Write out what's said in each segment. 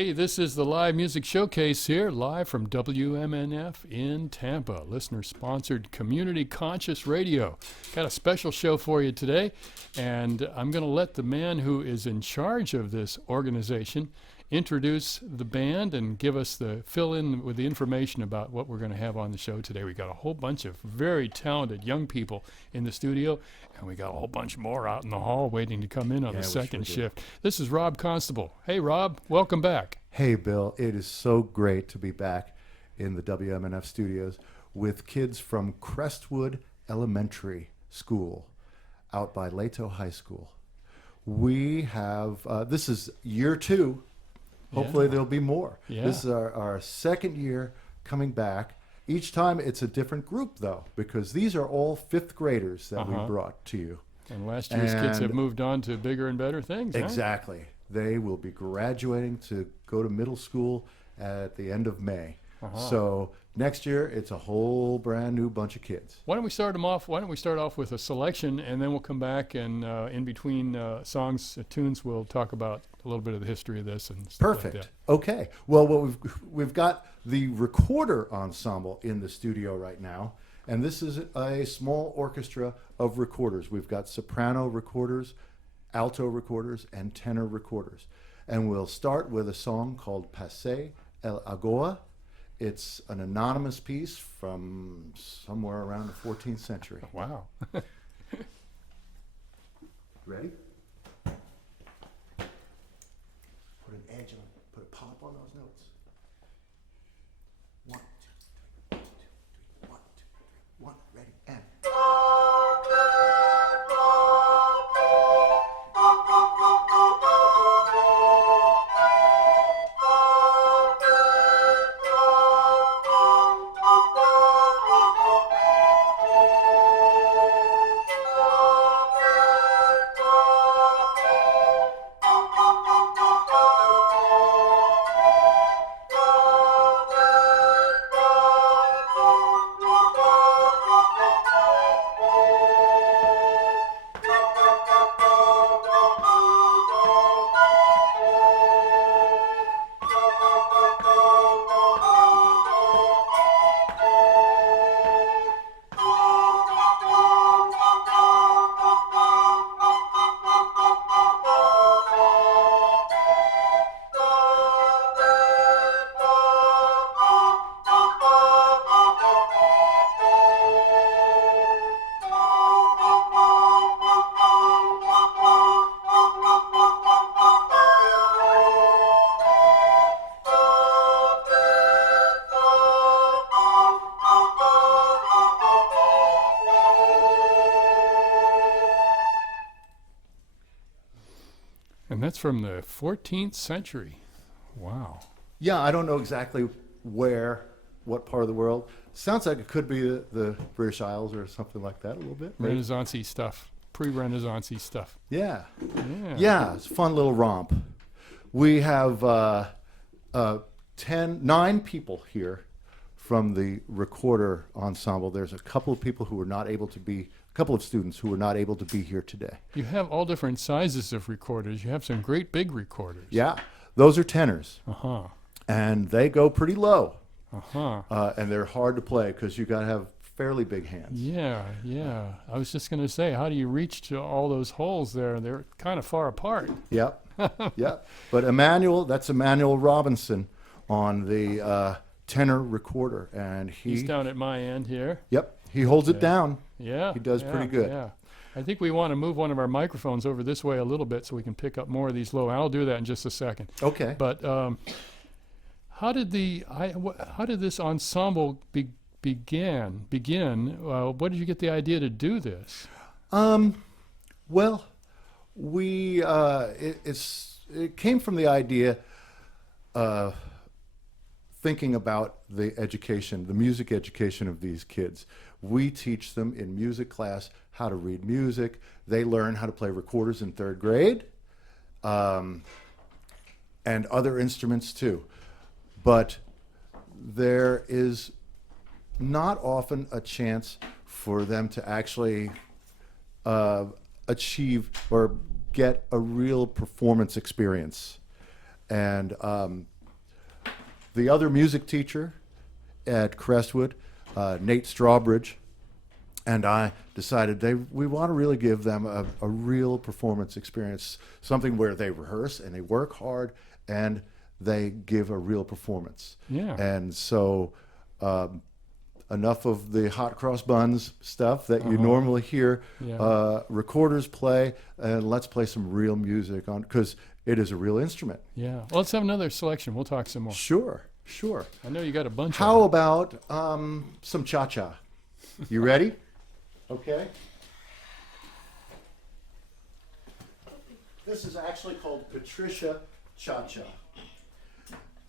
Hey, this is the live music showcase here, live from WMNF in Tampa, listener-sponsored community conscious radio. Got a special show for you today, and I'm going to let the man who is in charge of this organization introduce the band and give us the fill in with the information about what we're going to have on the show today. We got a whole bunch of very talented young people in the studio, and we got a whole bunch more out in the hall waiting to come in on the second shift. This is Rob Constable. Hey, Rob, welcome back. Hey, Bill. It is so great to be back in the WMNF studios with kids from Crestwood Elementary School out by Leto High School. We have, this is year 2. Hopefully there'll be more. Yeah. This is our second year coming back. Each time it's a different group, though, because these are all 5th graders that we brought to you. And last year's kids have moved on to bigger and better things. Exactly. Huh? They will be graduating to go to middle school at the end of May. So next year, it's a whole brand new bunch of kids. Why don't we start off with a selection, and then we'll come back and in between songs, tunes, we'll talk about a little bit of the history of this and stuff. Perfect. Like that. Okay. Well, we've got the recorder ensemble in the studio right now, and this is a small orchestra of recorders. We've got soprano recorders, alto recorders, and tenor recorders. And we'll start with a song called Pasé el Agua. It's an anonymous piece from somewhere around the 14th century. Wow. Ready? Put an edge on, put a pop on those notes. 1, 2, 3, 1, 2, 3, 1, 2, 3, 1, ready, and. And that's from the 14th century. Wow. Yeah, I don't know exactly what part of the world. Sounds like it could be the British Isles or something like that a little bit. Renaissance-y stuff, pre-Renaissance-y stuff. Yeah. It's a fun little romp. We have 9 people here from the recorder ensemble. There's a couple of people who were not able to be, a couple of students who were not able to be here today. You have all different sizes of recorders. You have some great big recorders. Yeah, those are tenors. And they go pretty low. And they're hard to play because you got to have fairly big hands. Yeah. I was just going to say, how do you reach to all those holes there? They're kind of far apart. Yep. But that's Emmanuel Robinson on the tenor recorder, and he's down at my end here. Yep, he holds it down. Yeah, he does pretty good. Yeah, I think we want to move one of our microphones over this way a little bit so we can pick up more of these low. I'll do that in just a second. Okay. But how did this ensemble begin? What did you get the idea to do this? Well, we it came from the idea of thinking about the education, the music education of these kids. We teach them in music class how to read music. They learn how to play recorders in 3rd grade, and other instruments too. But there is not often a chance for them to actually achieve or get a real performance experience. And the other music teacher at Crestwood, Nate Strawbridge, and I decided we want to really give them a real performance experience, something where they rehearse and they work hard and they give a real performance. Yeah. And so enough of the hot cross buns stuff that you normally hear. Yeah. Recorders play, and let's play some real music on, because it is a real instrument. Yeah. Well, let's have another selection. We'll talk some more. Sure. I know you got a bunch How of about some cha-cha? You ready? Okay. This is actually called Patricia Cha-Cha.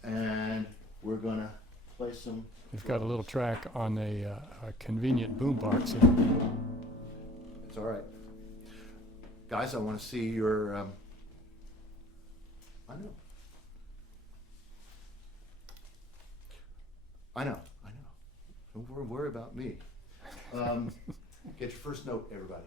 And we're going to play some. We've got a little track on a convenient boombox here. It's all right. Guys, I want to see your. I know. Don't worry about me. Get your first note, everybody.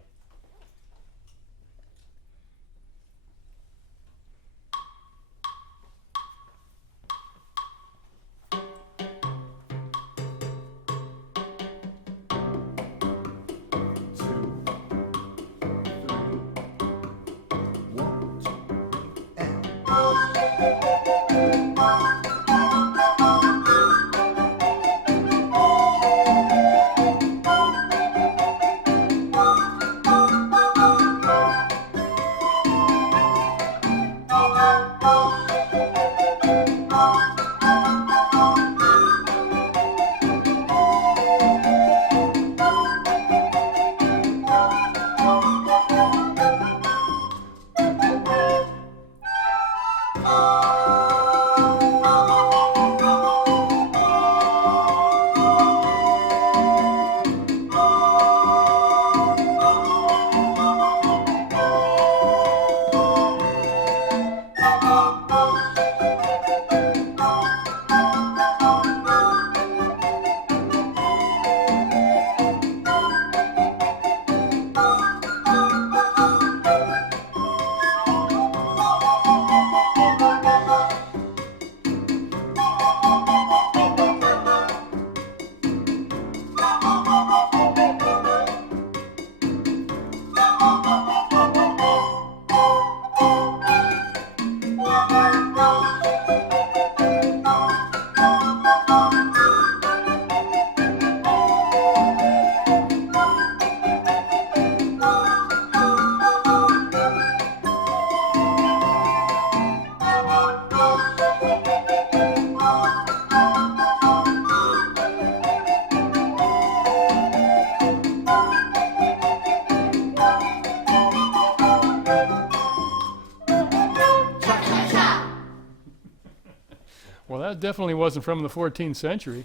Well, that definitely wasn't from the 14th century.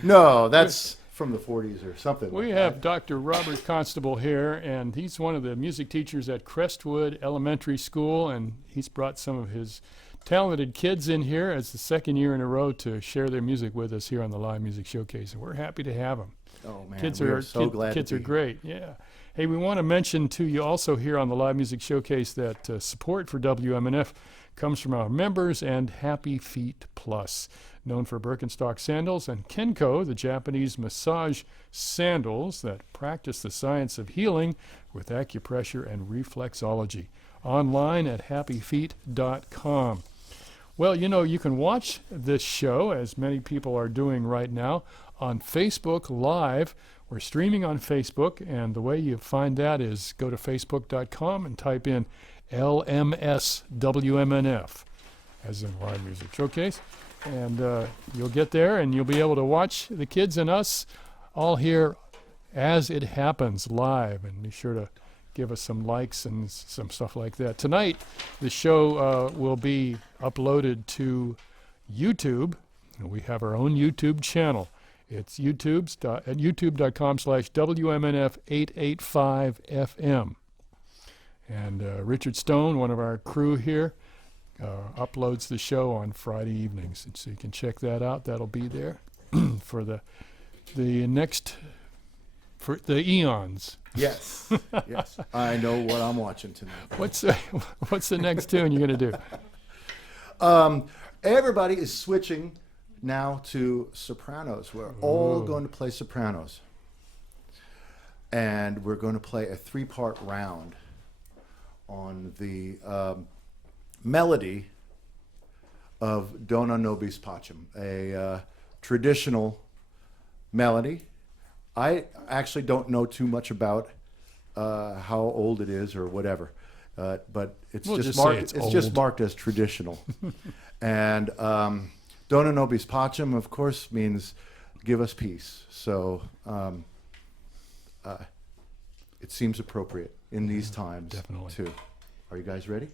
No, that's from the 40s or something. We like have that. Dr. Robert Constable here, and he's one of the music teachers at Crestwood Elementary School, and he's brought some of his talented kids in here as the second year in a row to share their music with us here on the Live Music Showcase, and we're happy to have them. Oh man, Kids we are are so glad. Kids to are be great. Yeah. Hey, we want to mention to you also here on the Live Music Showcase that support for WMNF comes from our members and Happy Feet Plus, known for Birkenstock sandals, and Kenko, the Japanese massage sandals that practice the science of healing with acupressure and reflexology. Online at happyfeet.com. Well, you know, you can watch this show, as many people are doing right now, on Facebook Live. We're streaming on Facebook, and the way you find that is go to facebook.com and type in LMSWMNF, as in Live Music Showcase, and you'll get there, and you'll be able to watch the kids and us all here as it happens live, and be sure to give us some likes and some stuff like that. Tonight, the show will be uploaded to YouTube. We have our own YouTube channel. It's youtube.com/WMNF885FM. And Richard Stone, one of our crew here, uploads the show on Friday evenings. And so you can check that out. That'll be there for the next for the eons. Yes, yes. I know what I'm watching tonight. What's the next tune you're going to do? Everybody is switching now to sopranos. We're all going to play sopranos. And we're going to play a 3-part round on the melody of Dona Nobis Pacem, a traditional melody. I actually don't know too much about how old it is or whatever, but it's just marked as traditional. And Dona Nobis Pacem, of course, means give us peace. So it seems appropriate in these times, definitely. too. Are you guys ready?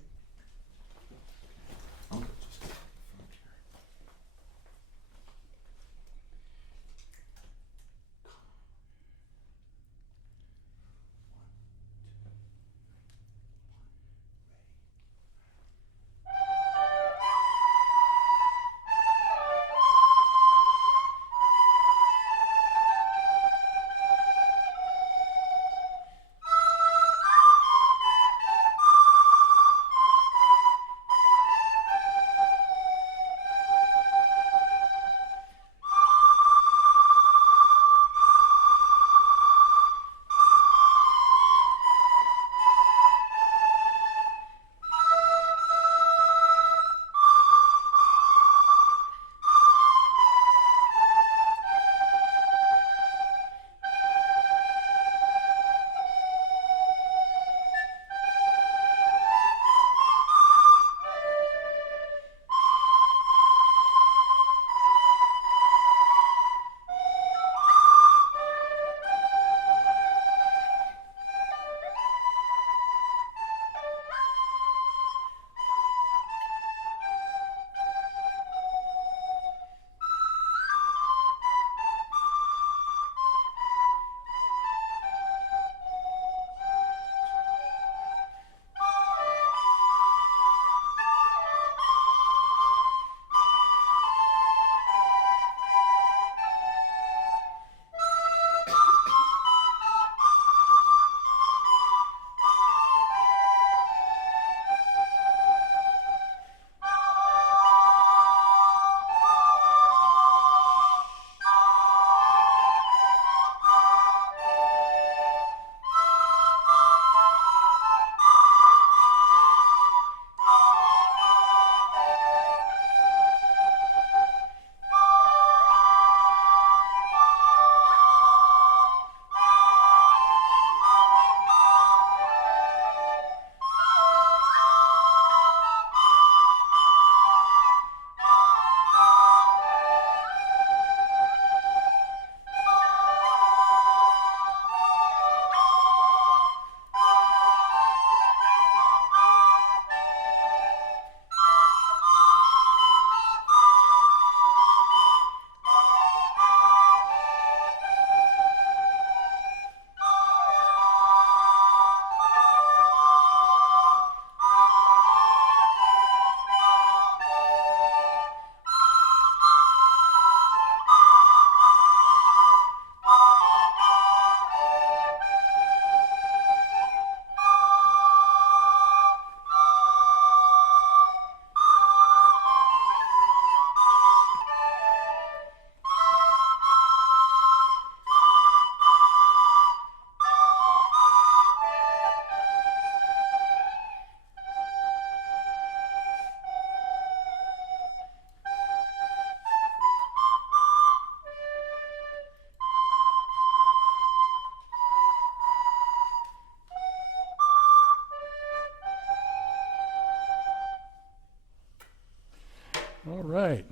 All right.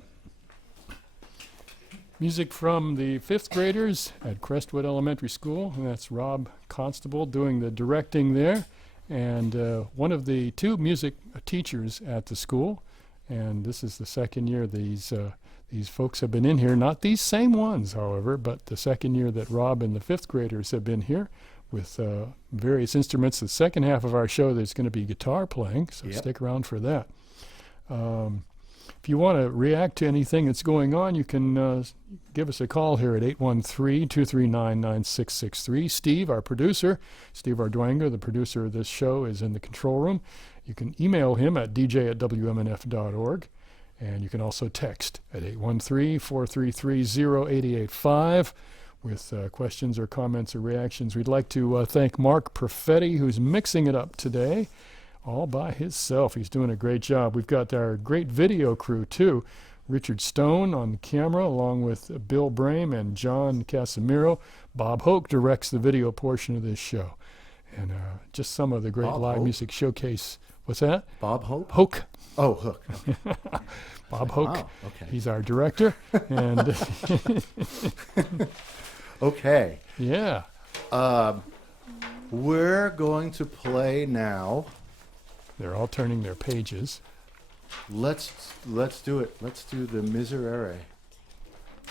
Music from the 5th graders at Crestwood Elementary School. And that's Rob Constable doing the directing there. And one of the 2 music teachers at the school. And this is the second year these folks have been in here. Not these same ones, however, but the second year that Rob and the 5th graders have been here with various instruments. The second half of our show, there's going to be guitar playing, so Yep. Stick around for that. If you want to react to anything that's going on, you can give us a call here at 813-239-9663. Steve, our producer, Steve Ardwanger, the producer of this show, is in the control room. You can email him at dj@wmnf.org. And you can also text at 813-433-0885 with questions or comments or reactions. We'd like to thank Mark Perfetti, who's mixing it up today all by himself. He's doing a great job. We've got our great video crew, too. Richard Stone on the camera, along with Bill Brame and John Casimiro. Bob Hoke directs the video portion of this show. And just some of the great Bob live Hoke? music showcase. What's that? Bob Hope? Hoke. Oh, Hook. Okay. Bob Hoke. Oh, okay. He's our director. And Okay. yeah. We're going to play now. They're all turning their pages. Let's do it. Let's do the Miserere.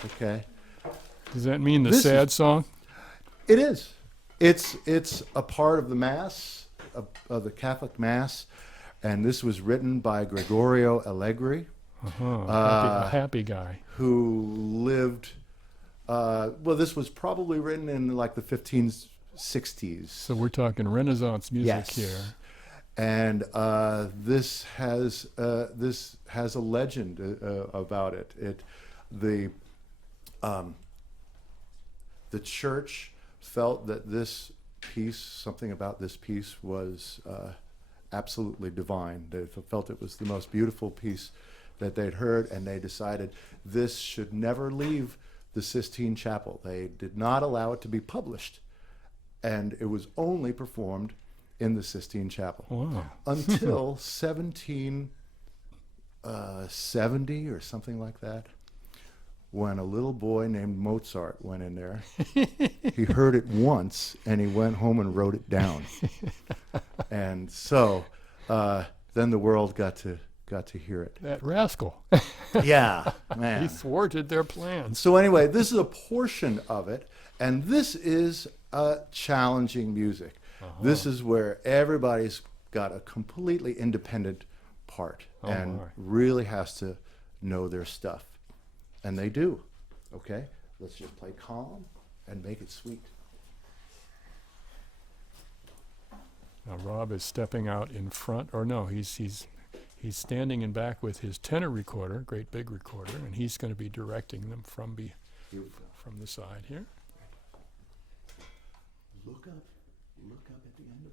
Okay. Does that mean the This sad is- song? It is. It's a part of the Mass, of the Catholic Mass, and this was written by Gregorio Allegri, A happy guy. who lived. Well, this was probably written in like the 1560s. So we're talking Renaissance music Yes. here. And this has a legend about it. The church felt that this piece, something about this piece, was absolutely divine. They felt it was the most beautiful piece that they'd heard, and they decided this should never leave the Sistine Chapel. They did not allow it to be published, and it was only performed in the Sistine Chapel Wow. until 1770 or something like that, when a little boy named Mozart went in there. He heard it once, and he went home and wrote it down. And so then the world got to hear it. That rascal. Yeah, He man. thwarted their plans. So anyway, this is a portion of it, and this is challenging music. This is where everybody's got a completely independent part and my. really has to know their stuff. And they do. Okay? Let's just play calm and make it sweet. Now Rob is stepping out in front, or no, he's standing in back with his tenor recorder, great big recorder, and he's going to be directing them from the side here. Look up at the end of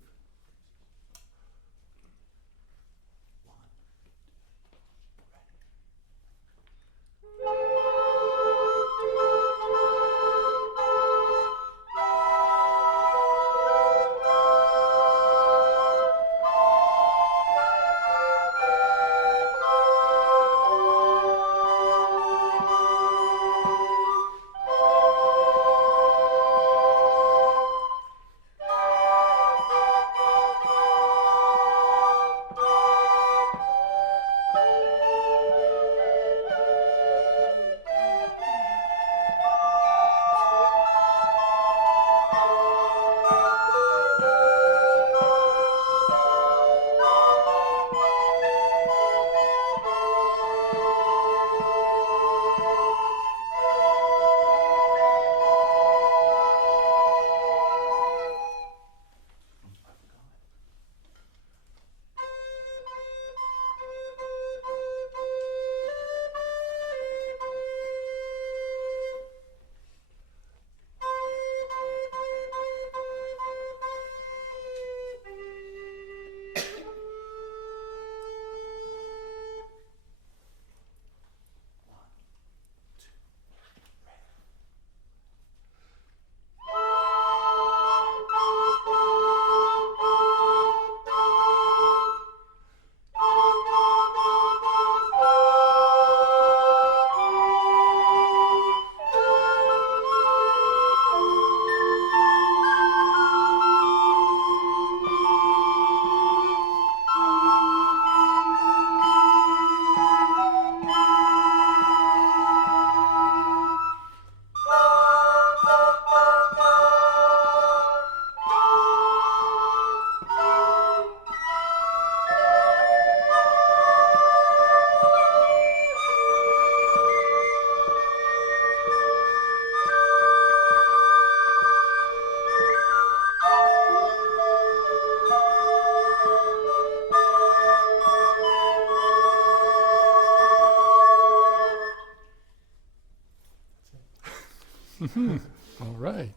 All right.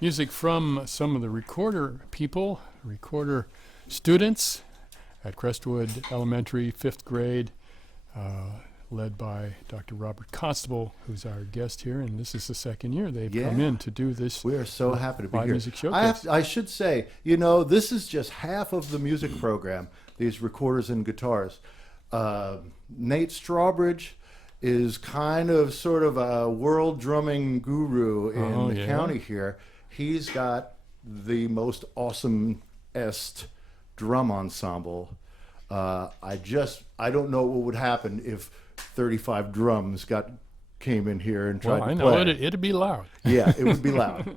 Music from some of the recorder students at Crestwood Elementary, 5th grade, led by Dr. Robert Constable, who's our guest here, and this is the second year they've come in to do this. We are so happy to be here. Music showcase. I should say, this is just half of the music program, these recorders and guitars. Nate Strawbridge is kind of sort of a world drumming guru in the county here. He's got the most awesome-est drum ensemble. I don't know what would happen if 35 drums came in here and tried to play. Well, I know it'd be loud. Yeah, it would be loud.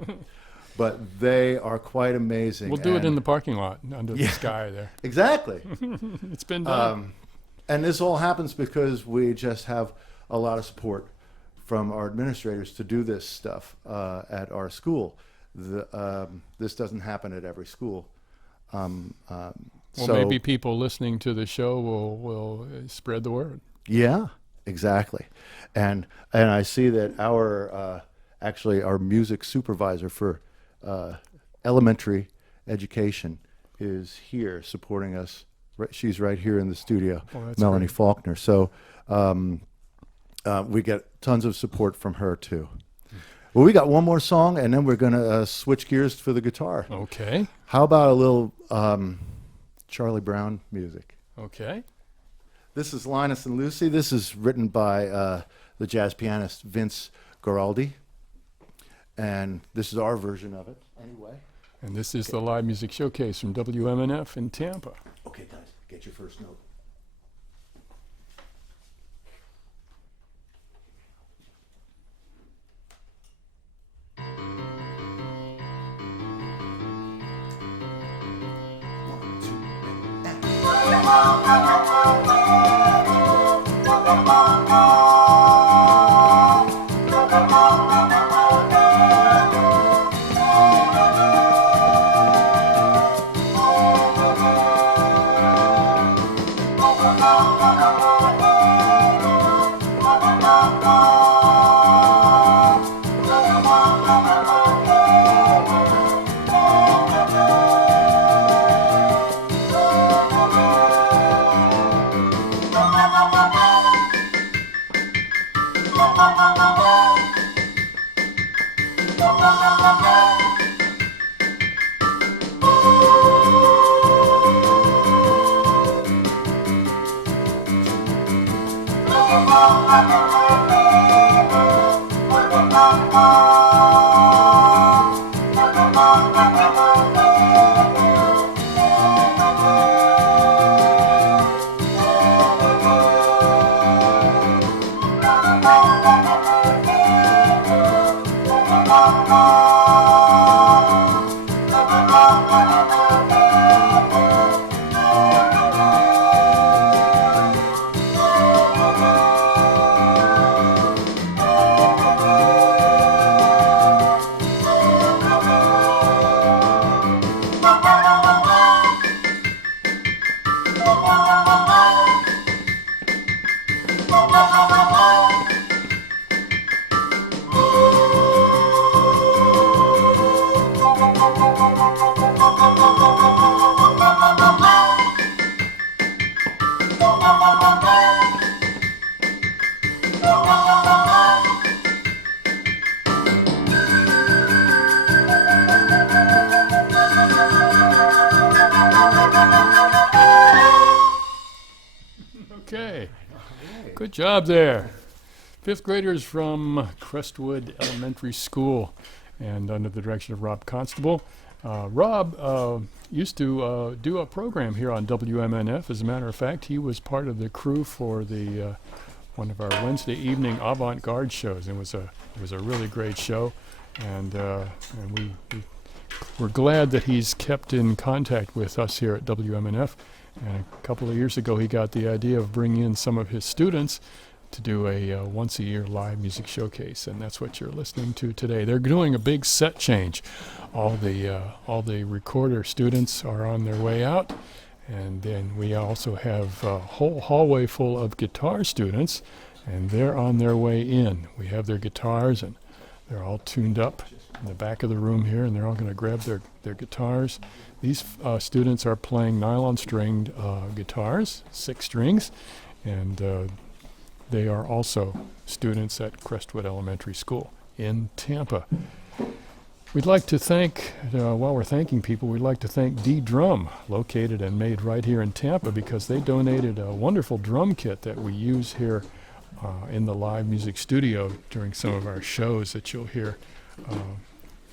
But they are quite amazing. We'll do it in the parking lot under the sky there. Exactly. It's been done. And this all happens because we just have a lot of support from our administrators to do this stuff at our school. This doesn't happen at every school. Well, maybe people listening to the show will spread the word. Yeah, exactly. And I see that our music supervisor for elementary education is here supporting us. She's right here in the studio, Melanie great. Faulkner. So we get tons of support from her too. Well, we got one more song, and then we're going to switch gears for the guitar. Okay. How about a little Charlie Brown music? Okay. This is Linus and Lucy. This is written by the jazz pianist Vince Guaraldi, and this is our version of it anyway. And this is the live music showcase from WMNF in Tampa. Okay, guys, get your first note. Okay. Good job there. 5th graders from Crestwood Elementary School, and under the direction of Rob Constable. Rob used to do a program here on WMNF. As a matter of fact, he was part of the crew for the one of our Wednesday evening avant-garde shows. It was a really great show, and we're glad that he's kept in contact with us here at WMNF. And a couple of years ago, he got the idea of bringing in some of his students to do a once-a-year live music showcase, and that's what you're listening to today. They're doing a big set change. All the recorder students are on their way out, and then we also have a whole hallway full of guitar students, and they're on their way in. We have their guitars, and they're all tuned up in the back of the room here, and they're all going to grab their guitars. These students are playing nylon-stringed guitars, 6 strings, and they are also students at Crestwood Elementary School in Tampa. We'd like to thank, while we're thanking people, we'd like to thank D Drum, located and made right here in Tampa, because they donated a wonderful drum kit that we use here in the live music studio during some of our shows that you'll hear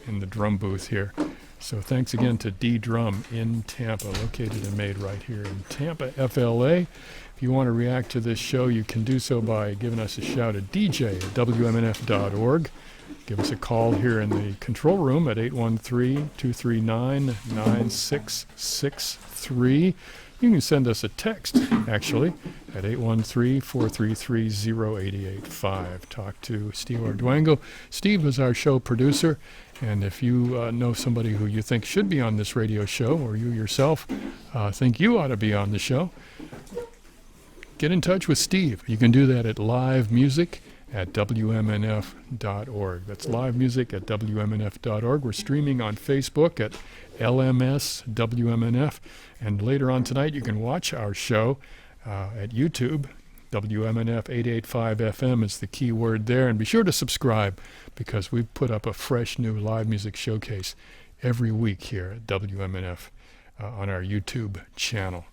in the drum booth here. So thanks again to D Drum in Tampa, located and made right here in Tampa FLA. If you want to react to this show, you can do so by giving us a shout at dj@wmnf.org. Give us a call here in the control room at 813-239-9663. You can send us a text, actually, at 813-433-0885. Talk to Steve Arduengo. Steve is our show producer, and if you know somebody who you think should be on this radio show, or you yourself think you ought to be on the show, get in touch with Steve. You can do that at livemusic@wmnf.org. That's livemusic@wmnf.org. We're streaming on Facebook at LMS WMNF. And later on tonight, you can watch our show at YouTube. WMNF 885 FM is the key word there. And be sure to subscribe, because we put up a fresh new live music showcase every week here at WMNF on our YouTube channel.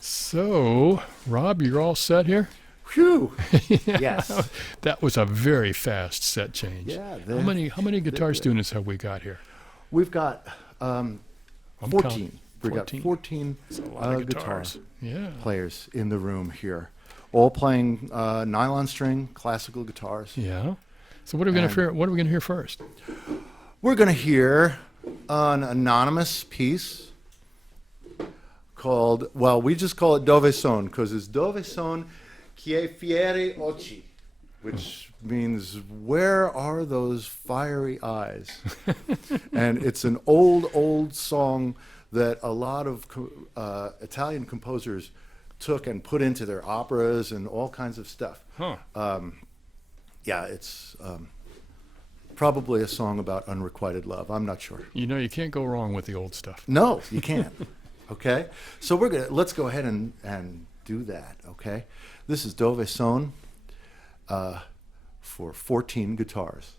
So, Rob, you're all set here? Whew. Yeah, Yes. that was a very fast set change. Yeah. How many guitar students have we got here? We've got 14. We've got 14 That's a lot of guitar guitars. Yeah. players in the room here, all playing nylon string classical guitars. Yeah. So what are we going to hear? What are we going to hear first? We're going to hear an anonymous piece called, well, we just call it Dove son, because it's Dove son chi è fieri occhi, which means, where are those fiery eyes? And it's an old song that a lot of Italian composers took and put into their operas and all kinds of stuff. Huh. Yeah, it's probably a song about unrequited love. I'm not sure. You know, you can't go wrong with the old stuff. No, you can't. Okay, so let's go ahead and do that. Okay, this is Dove son for 14 guitars.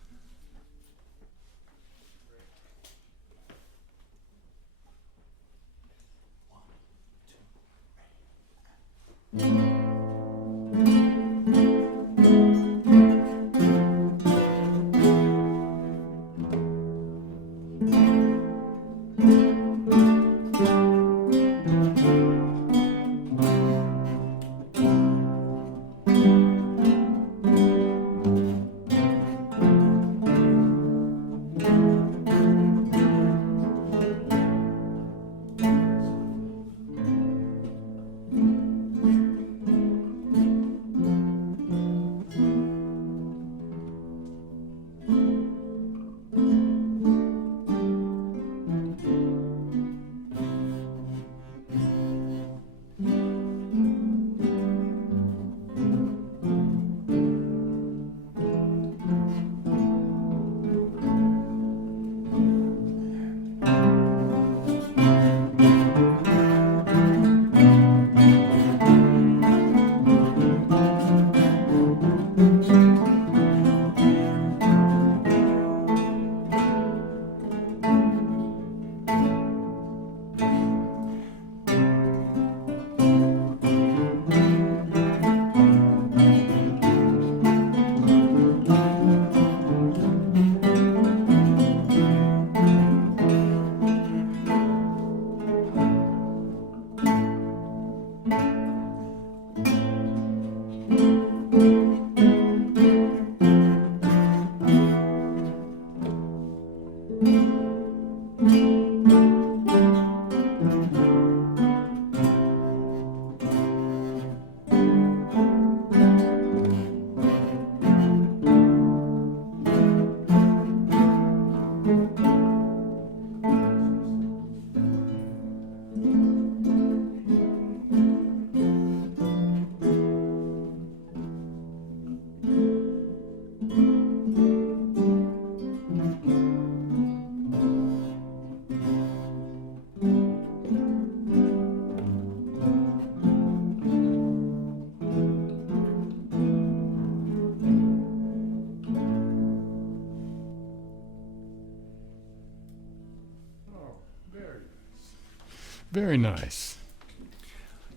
Very nice.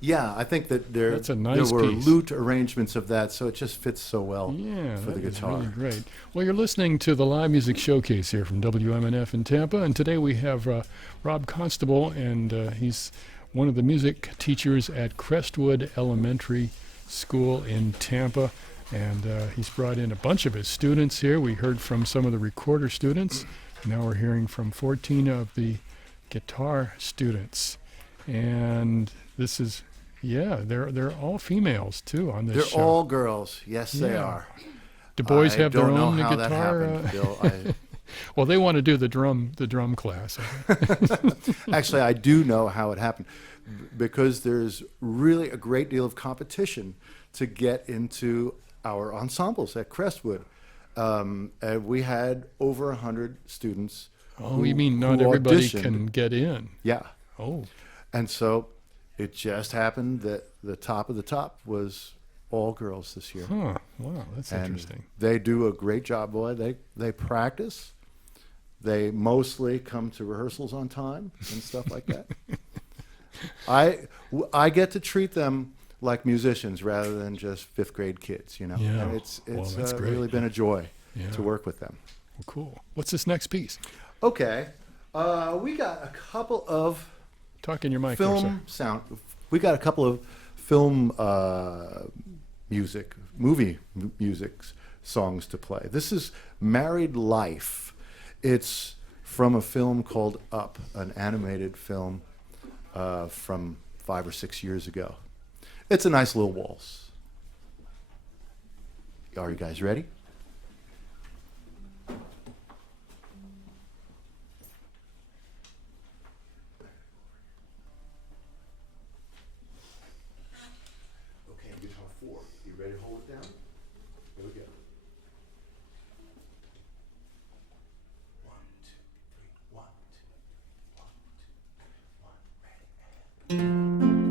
Yeah, I think that That's a nice there were piece. lute arrangements of that, so it just fits so well Yeah, for the that is guitar. really great. Well, you're listening to the Live Music Showcase here from WMNF in Tampa, and today we have Rob Constable, and he's one of the music teachers at Crestwood Elementary School in Tampa, and he's brought in a bunch of his students here. We heard from some of the recorder students. Now we're hearing from 14 of the guitar students, and this is... Yeah, they're all females too on this show. They're all girls. Yes, they Yeah. are. Do boys have their don't know own how guitar? that happened, Bill. Well, they want to do the drum class. Actually, I do know how it happened because there's really a great deal of competition to get into our ensembles at Crestwood. And we had over 100 students. Oh, you mean not everybody auditioned. can get in? Yeah. Oh, And so it just happened that the top of the top was all girls this year. huh. Wow, that's And interesting. they do a great job, boy. They practice. They mostly come to rehearsals on time and stuff like that. I get to treat them like musicians rather than just fifth grade kids, you know. Yeah. And it's Well, that's great. really been a joy Yeah. to work with them. Well, cool. What's this next piece? Okay, we got a couple of Talk in your mic there, sir. film sound. We got a couple of film movie music songs to play. This is Married Life. It's from a film called Up, an animated film from 5 or 6 years ago. It's a nice little waltz. Are you guys ready? Okay, guitar 4. You ready to hold it down? Here we go. 1, 2, 3. 1, 2, 1, 2, 1, ready.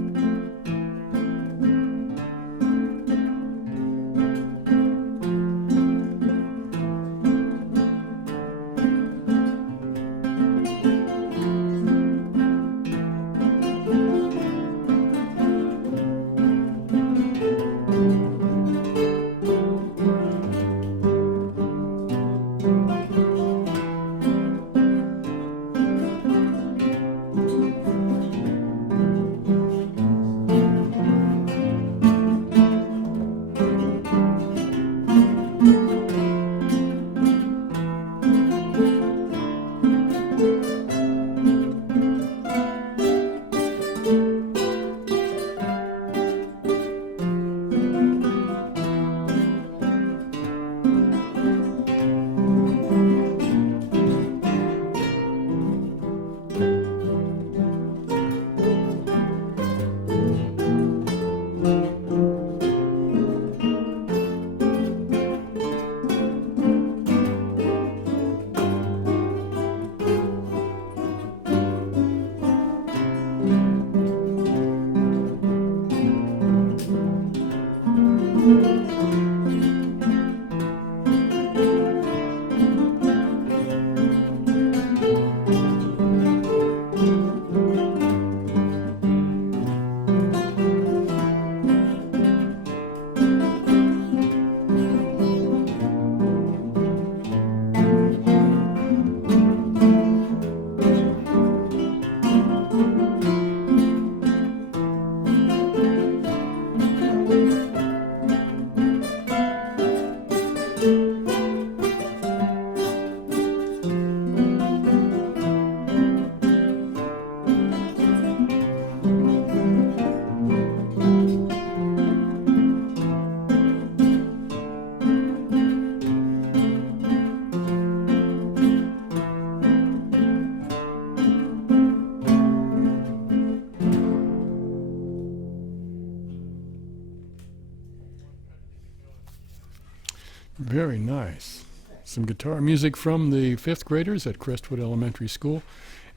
Very nice. Some guitar music from the fifth graders at Crestwood Elementary School.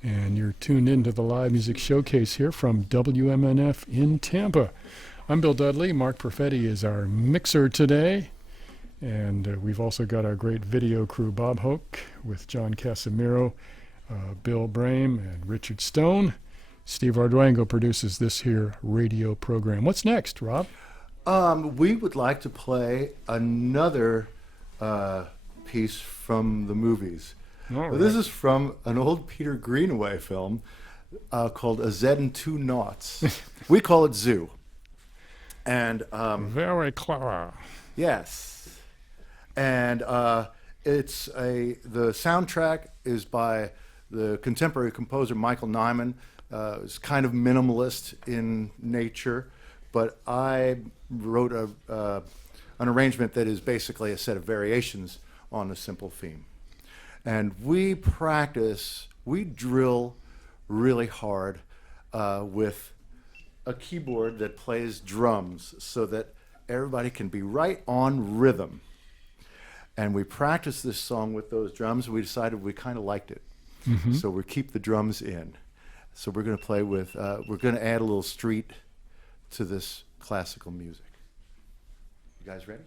And you're tuned into the Live Music Showcase here from WMNF in Tampa. I'm Bill Dudley. Mark Perfetti is our mixer today. And we've also got our great video crew, Bob Hoke, with John Casimiro, Bill Brame, and Richard Stone. Steve Arduengo produces this here radio program. What's next, Rob? We would like to play another piece from the movies. All right. This is from an old Peter Greenaway film called A Z and Two Noughts. We call it Zoo. And Very clever. yes, and the soundtrack is by the contemporary composer Michael Nyman. It's kind of minimalist in nature, but I wrote an arrangement that is basically a set of variations on a simple theme. And we drill really hard with a keyboard that plays drums so that everybody can be right on rhythm. And we practiced this song with those drums, and we decided we kind of liked it. Mm-hmm. So we keep the drums in. So we're going to play with, we're going to add a little street to this classical music. You guys ready?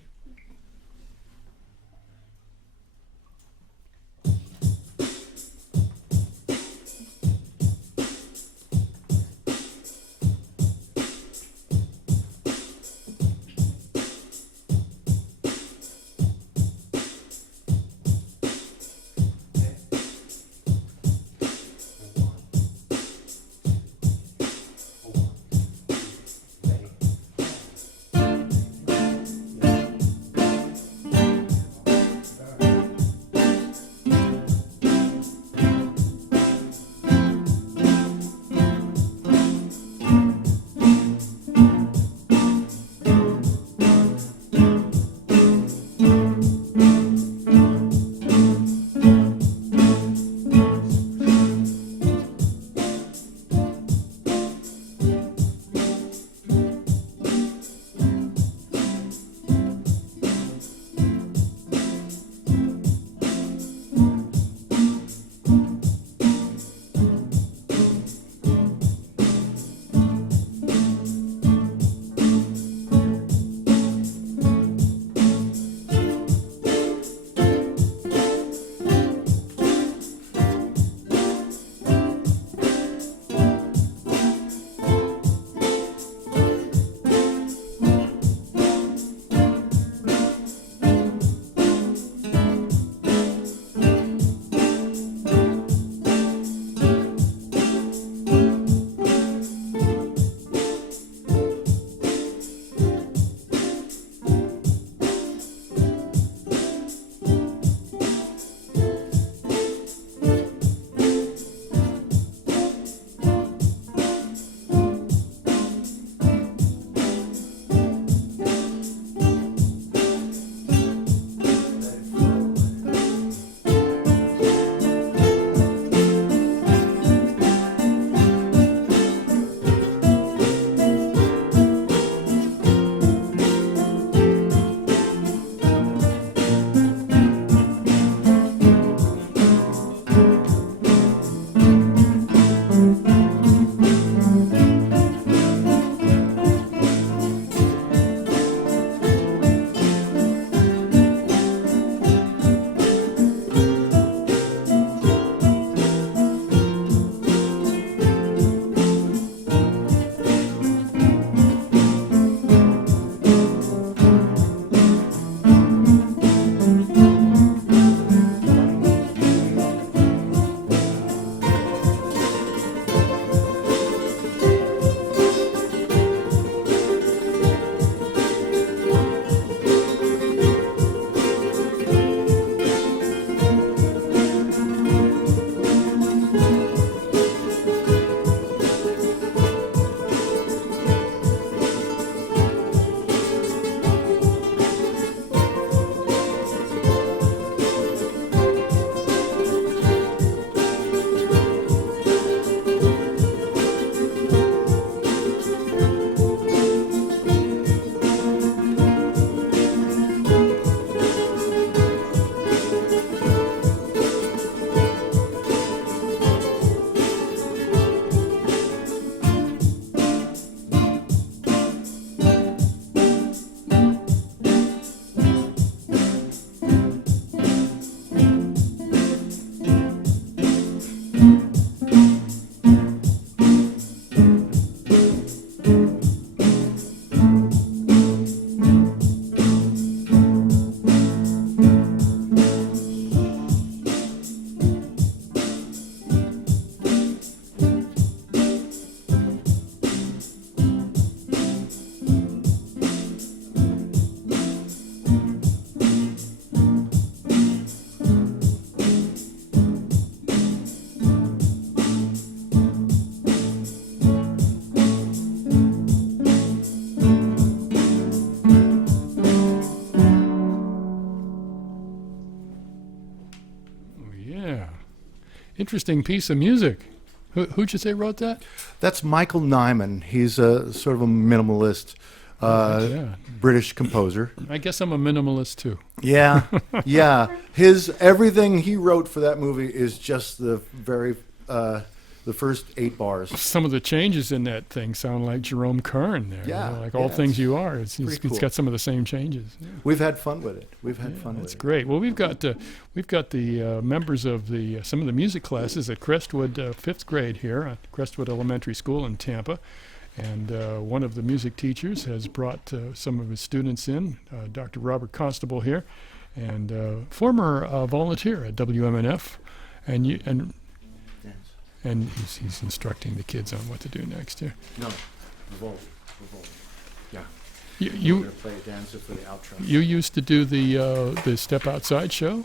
interesting piece of music. Who'd you say wrote that? That's Michael Nyman. He's a sort of a minimalist Yeah. British composer. I guess I'm a minimalist too. Yeah, yeah. Everything he wrote for that movie is just the first 8 bars. Some of the changes in that thing sound like Jerome Kern there. Yeah, Like All Things You Are. It's cool. got some of the same changes. Yeah. We've had fun with it. That's great. Well, we've got the members of some of the music classes at Crestwood 5th grade here at Crestwood Elementary School in Tampa. And one of the music teachers has brought some of his students in, Dr. Robert Constable here, and former volunteer at WMNF, and he's instructing the kids on what to do next here. No, revolt. Yeah. You gonna play a dancer for the outro. You used to do the Step Outside show?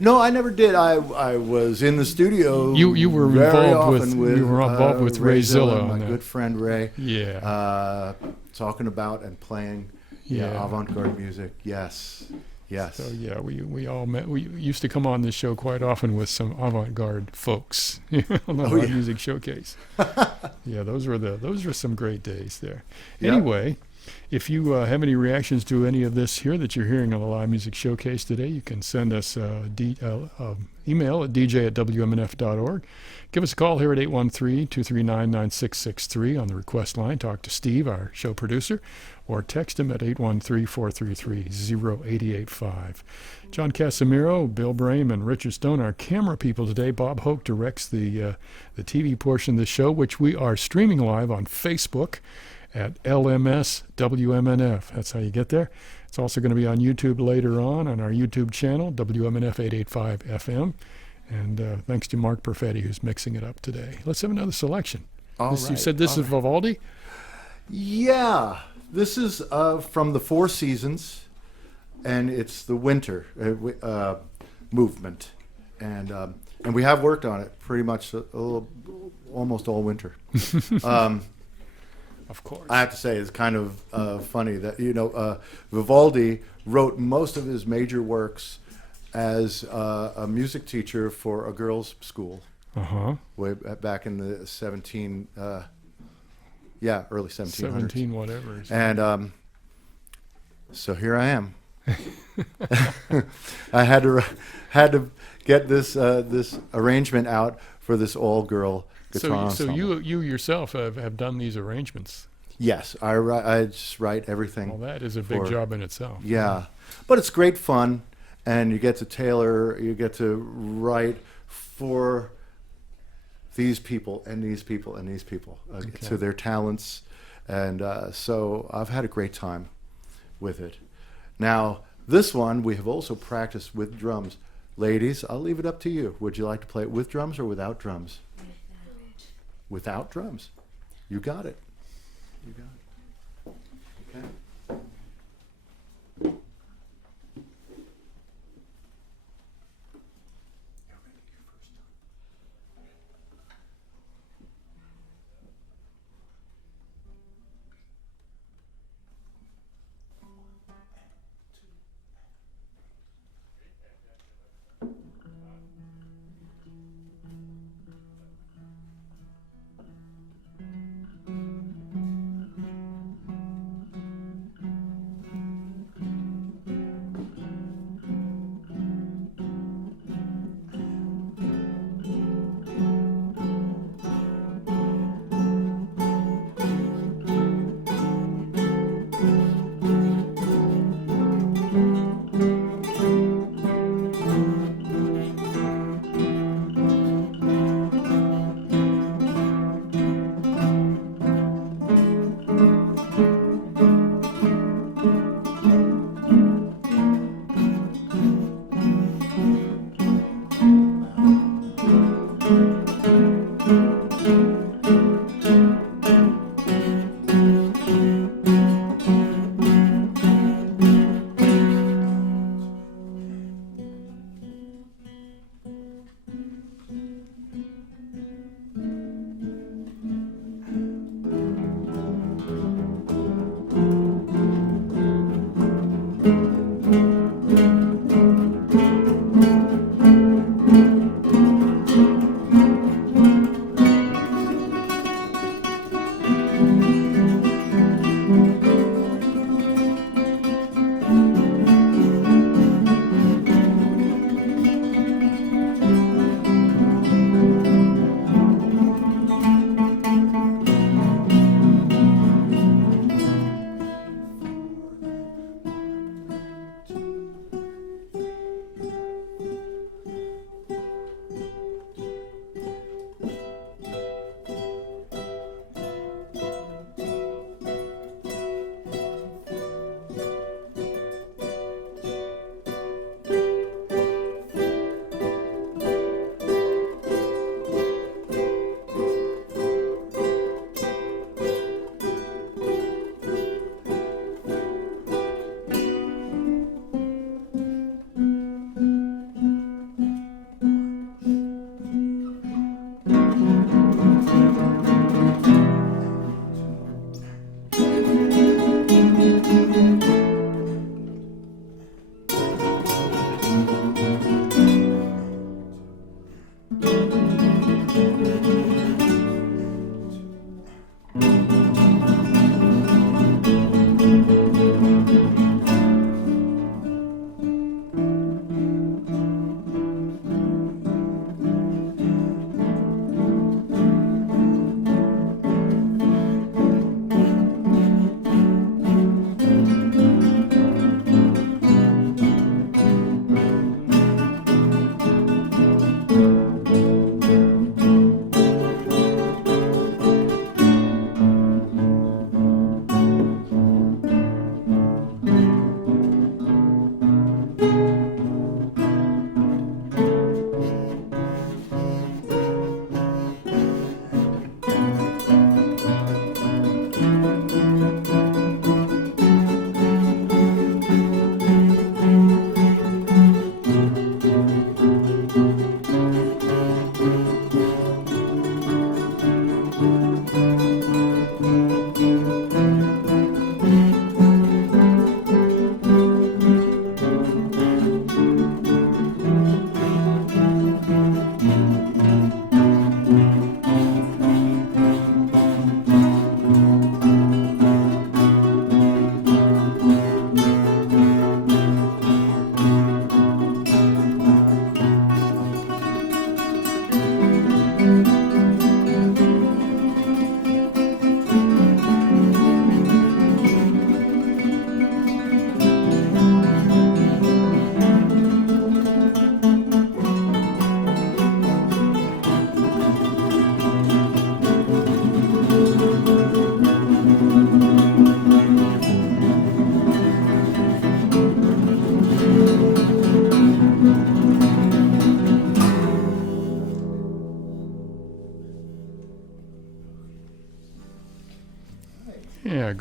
No, I never did. I was in the studio. You were very involved often with Ray Zilla, my good friend Ray. Yeah. Talking about and playing avant-garde music. Yes. So yeah, we all met. We used to come on this show quite often with some avant-garde folks on the Live Music Showcase. Yeah, those were some great days there. Yep. Anyway, if you have any reactions to any of this here that you're hearing on the Live Music Showcase today, you can send us email at dj@wmnf.org. Give us a call here at 813-239-9663 on the request line. Talk to Steve, our show producer, or text him at 813-433-0885. John Casimiro, Bill Brame, and Richard Stone are camera people today. Bob Hoke directs the TV portion of the show, which we are streaming live on Facebook at LMS WMNF. That's how you get there. It's also going to be on YouTube later on our YouTube channel, WMNF 885 FM. And thanks to Mark Perfetti, who's mixing it up today. Let's have another selection. You said this is Vivaldi? Yeah. This is from the Four Seasons, and it's the winter movement. And we have worked on it pretty much almost all winter. Of course. I have to say, it's kind of funny that, Vivaldi wrote most of his major works as a music teacher for a girls' school. Way back in the early 1700s. 17 whatever. And so here I am. I had to get this arrangement out for this all-girl guitar ensemble. So you yourself have done these arrangements? Yes, I just write everything. Well, that is a big job in itself. Yeah, but it's great fun, and you get to write for these people and these people and these people to their talents, and so I've had a great time with it. Now, this one we have also practiced with drums. Ladies, I'll leave it up to you. Would you like to play it with drums or without drums? Without drums. You got it. Okay.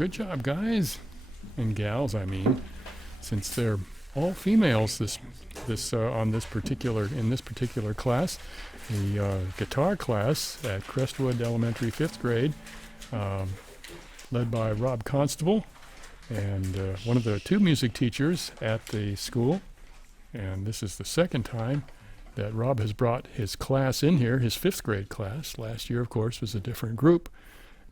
good job, guys and gals. I mean, since they're all females, in this particular class, the guitar class at Crestwood Elementary, 5th grade, led by Rob Constable, and one of the 2 music teachers at the school. And this is the second time that Rob has brought his class in here, his 5th grade class. Last year, of course, was a different group.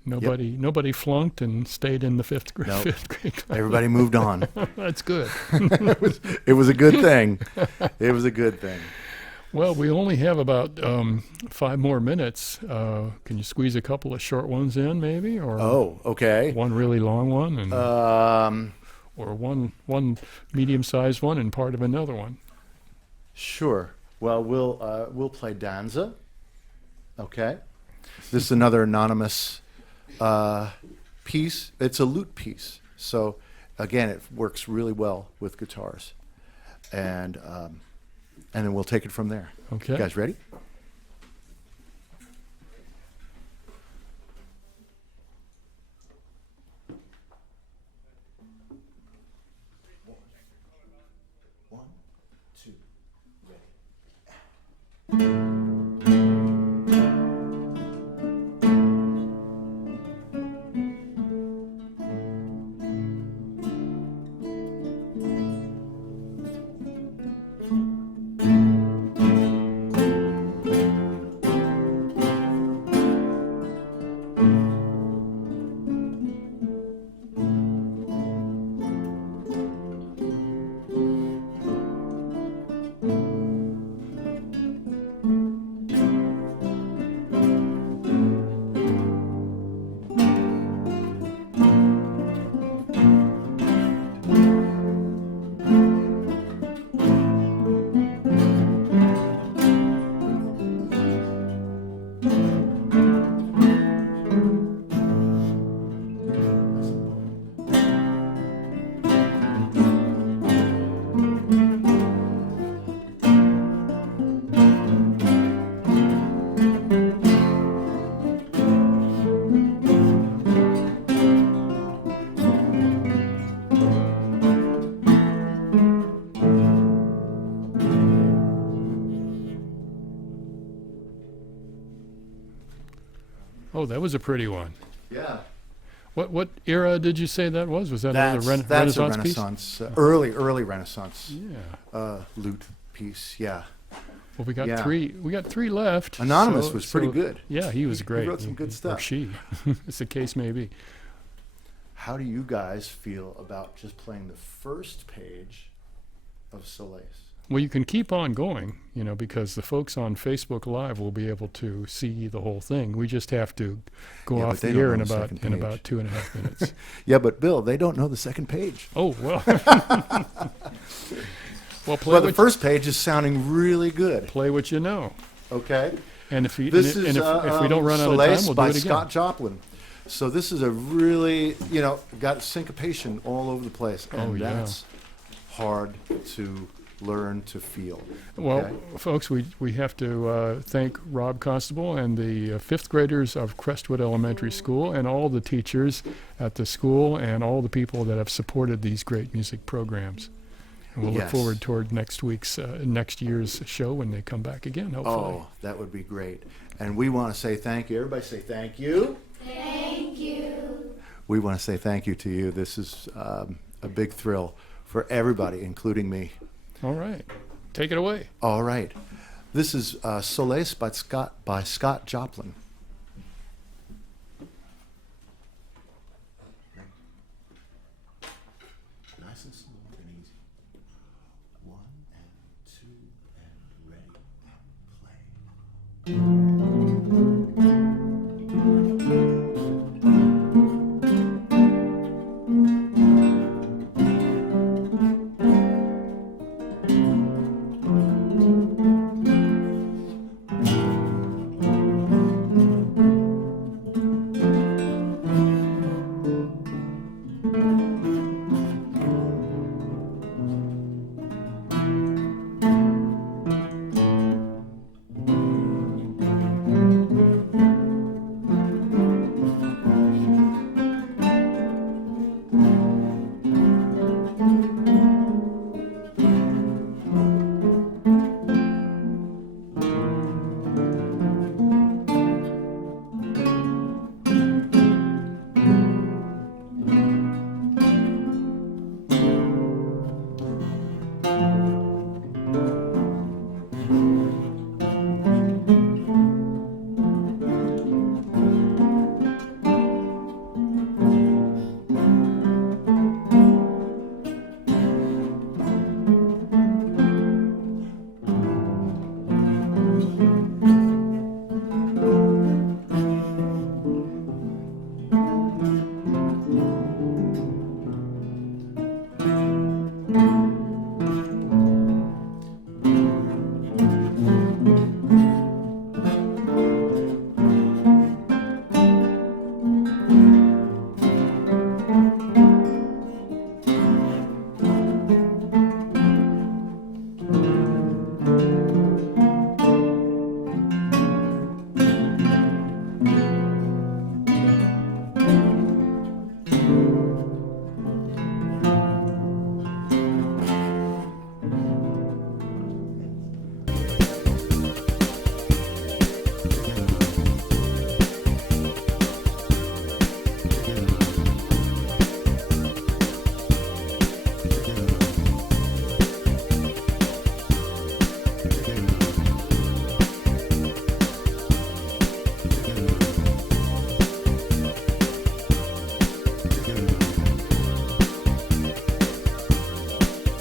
Nobody flunked and stayed in the 5th grade, Nope. 5th grade class. Everybody moved on. That's good. It was a good thing. It was a good thing. Well, we only have about 5 more minutes. Can you squeeze a couple of short ones in, maybe, or Okay. one really long one, and or one medium-sized one and part of another one? Sure. Well, we'll play Danza. Okay. This is another anonymous piece. It's a lute piece, so again, it works really well with guitars, and then we'll take it from there. Okay. You guys ready? One, two, ready. Oh, that was a pretty one. Yeah. What era did you say that was? Was that another That's Renaissance a piece? Renaissance, early Renaissance Yeah. lute piece. Yeah. Well, we got Yeah. three left. Anonymous was pretty good. Yeah, he was great. He wrote some good Or stuff. she, as the case may be. How do you guys feel about just playing the first page of Solace? Well, you can keep on going, because the folks on Facebook Live will be able to see the whole thing. We just have to go Yeah, but off they the don't air know in the about second page. 2.5 minutes. Yeah, but Bill, they don't know the second page. Oh, well. Well, Well, the first page is sounding really good. play what you know. Okay. And if you This and is if we don't run out of Solace time, we'll do by it again. Scott Joplin. So this is a really, got syncopation all over the place, and Oh, yeah. that's hard to learn to feel. Well, okay? folks, we have to thank Rob Constable and the 5th graders of Crestwood Elementary School and all the teachers at the school and all the people that have supported these great music programs. And we'll look Yes. forward toward next year's show when they come back again, hopefully. Oh, that would be great. And we want to say thank you. Everybody say thank you. Thank you. We want to say thank you to you. This is a big thrill for everybody, including me. All right. Take it away. All right. This is Solace by Scott Joplin. Nice and smooth and easy. 1 and 2 and ready and play.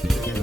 Bye.